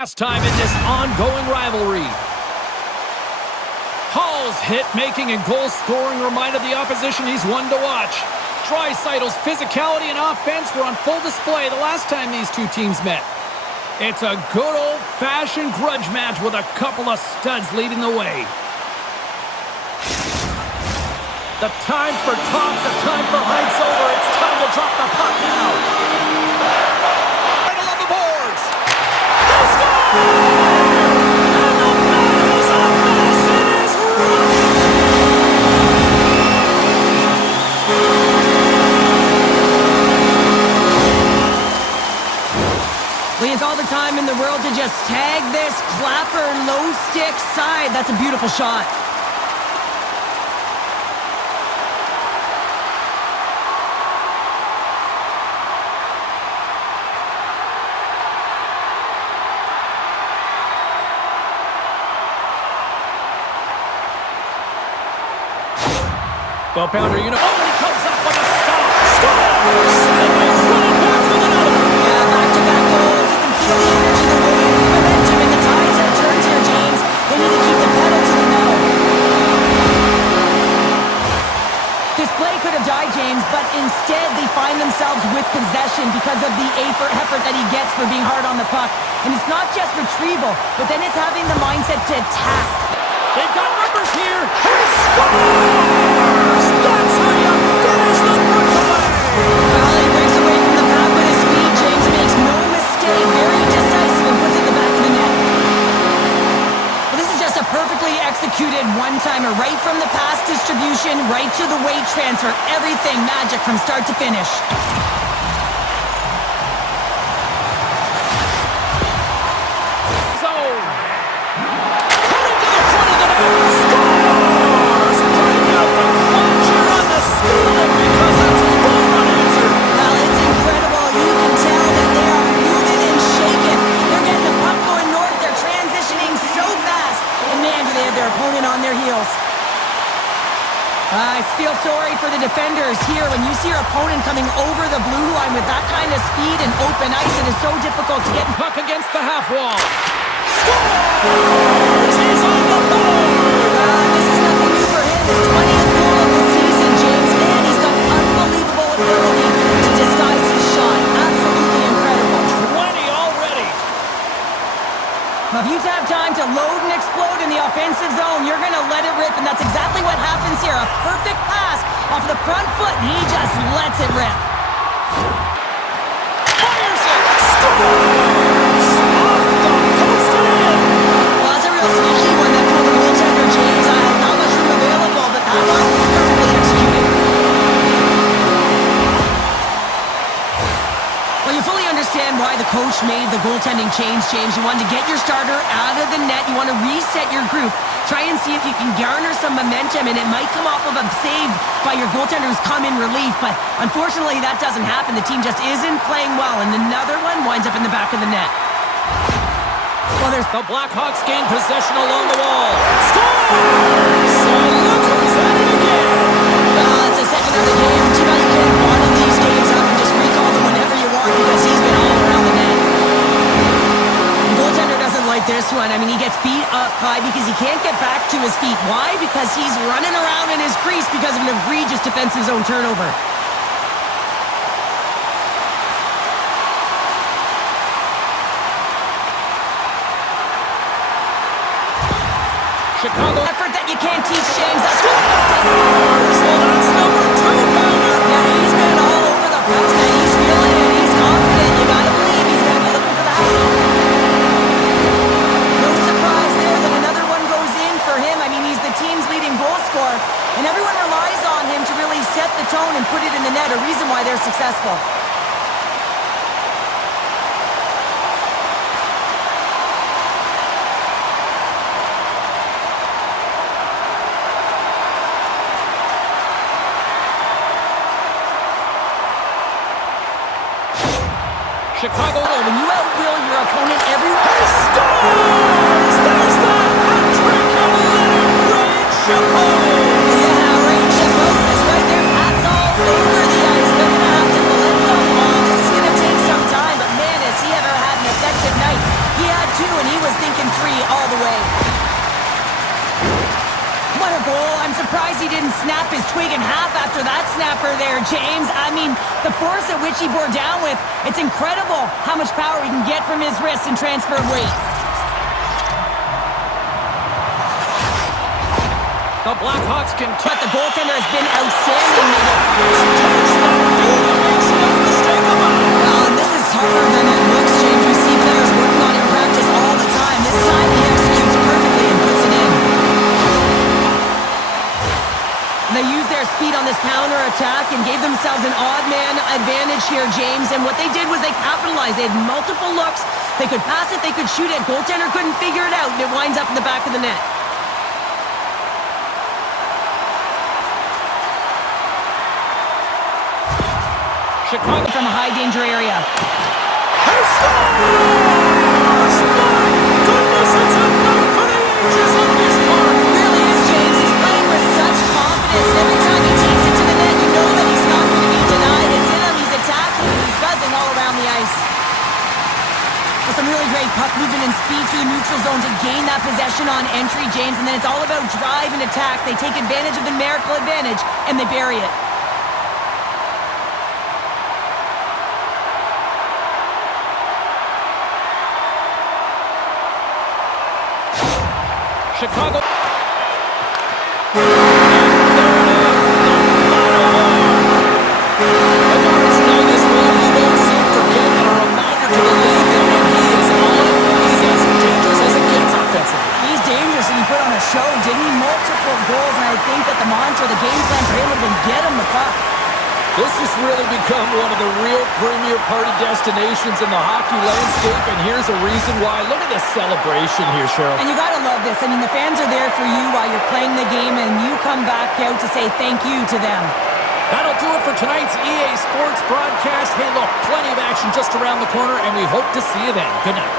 Last time in this ongoing rivalry. Hall's hit-making and goal-scoring reminded the opposition he's one to watch. Draisaitl's physicality and offense were on full display the last time these two teams met. It's a good old-fashioned grudge match with a couple of studs leading the way. The time for talk, the time for heights over. It's time to drop the puck now. Right along the boards. They score! And the Meadows of Medicine is right. He has all the time in the world to just tag this clapper low stick side. That's a beautiful shot. Well, Pounder, you know, he comes up with a stop. Scores! And they run it back with another. Yeah, back-to-back goals. You can feel the energy, the wave, the momentum, and the tides have turned here, James. They need to keep the pedal to the metal. This play could have died, James, but instead they find themselves with possession because of the effort that he gets for being hard on the puck. And it's not just retrieval, but then it's having the mindset to attack. They've got numbers here. He scores! That's how you finish the breakaway. Well, he breaks away from the pack with his speed. James makes no mistake. Very decisive and puts it in the back of the net. Well, this is just a perfectly executed one-timer. Right from the pass distribution, right to the weight transfer. Everything magic from start to finish. I feel sorry for the defenders here. When you see your opponent coming over the blue line with that kind of speed and open ice, it is so difficult to get puck against the half wall. Scores! He's on the board! This is nothing new for him. His 20th goal of the season, James. Man, he's got unbelievable ability to disguise his shot. Absolutely incredible. 20 already. Now, if you have time to load and explode in the offensive zone, you're going to let it rip, and that's exactly what happens here. A perfect pass off the front foot, and he just lets it rip. Fires it! Scores! Off the post and in! Well, that's a real sneaky one that pulled the goaltender, James. Not much room available, but that one perfectly executed. Well, you fully understand why the coach made the goaltending change, James. You wanted to get your starter out of the net. You want to reset your group. Try and see if you can garner some momentum, and it might come off of a save by your goaltender who's come in relief. But unfortunately, that doesn't happen. The team just isn't playing well, and another one winds up in the back of the net. Well, there's the Blackhawks gain possession along the wall. Scores! So look who's at it again. It's the second of the game. Too bad you can't bottle these games up and just recall them whenever you want, because he's been all around the net. The goaltender doesn't like this one. I mean, he gets beat up high because he can't get back to his feet. Why? Because he's running around in his crease because of an egregious defensive zone turnover. Chicago effort that you can't teach, James. That's what well, that's number 2, Pounder. Yeah, he's been all over the place, and he's feeling it. He's confident. You gotta believe he's gonna be looking for the house. No surprise there that another one goes in for him. I mean, he's the team's leading goal scorer, and everyone relies on him to really set the tone and put it in the net, a reason why they're successful. Chicago, when you outwill your opponent everywhere. He scores! There's the hat-trick, and let it rain, Chicago! Yeah, rain Chicago is right there. Hats all over the ice. They're going to have to let go. This is going to take some time, but man, has he ever had an effective night. He had 2, when he was thinking 3 all the way. What a goal. I'm surprised he didn't snap his twig in half after that snapper there, James. I mean, the force at which he bore down with, it's incredible how much power he can get from his wrists and transfer of weight. The Blackhawks can... But the goaltender has been outstanding. Well, and this is tougher than it looks, James. We see players working on it in practice all the time. This time he executes perfectly and puts it in. They used their speed on this counter-attack and gave themselves an odd-man advantage here, James. And what they did was they capitalized. They had multiple looks. They could pass it, they could shoot it. Goaltender couldn't figure it out, and it winds up in the back of the net. Chicago from a high-danger area. He scores! My goodness, it's a night for the ages on this part. It really is, James. He's playing with such confidence. Every time he takes it to the net, you know that he's not going to be denied. It's in him. He's attacking. He's buzzing all around the ice. With some really great puck movement and speed through the neutral zone to gain that possession on entry, James. And then it's all about drive and attack. They take advantage of the numerical advantage, and they bury it. Chicago. Bedard's night is one he won't soon forget, and a reminder to the league that when he is on, he's as dangerous as it gets offensively. He's dangerous, and he put on a show, didn't he? Multiple goals, and I think that the mantra, the game plan for him would have been get him the puck. This has really become one of the real premier party destinations in the hockey landscape, and here's a reason why. Look at the celebration here, Cheryl. And you got to love this. I mean, the fans are there for you while you're playing the game, and you come back out to say thank you to them. That'll do it for tonight's EA Sports broadcast. Hey, look, plenty of action just around the corner, and we hope to see you then. Good night.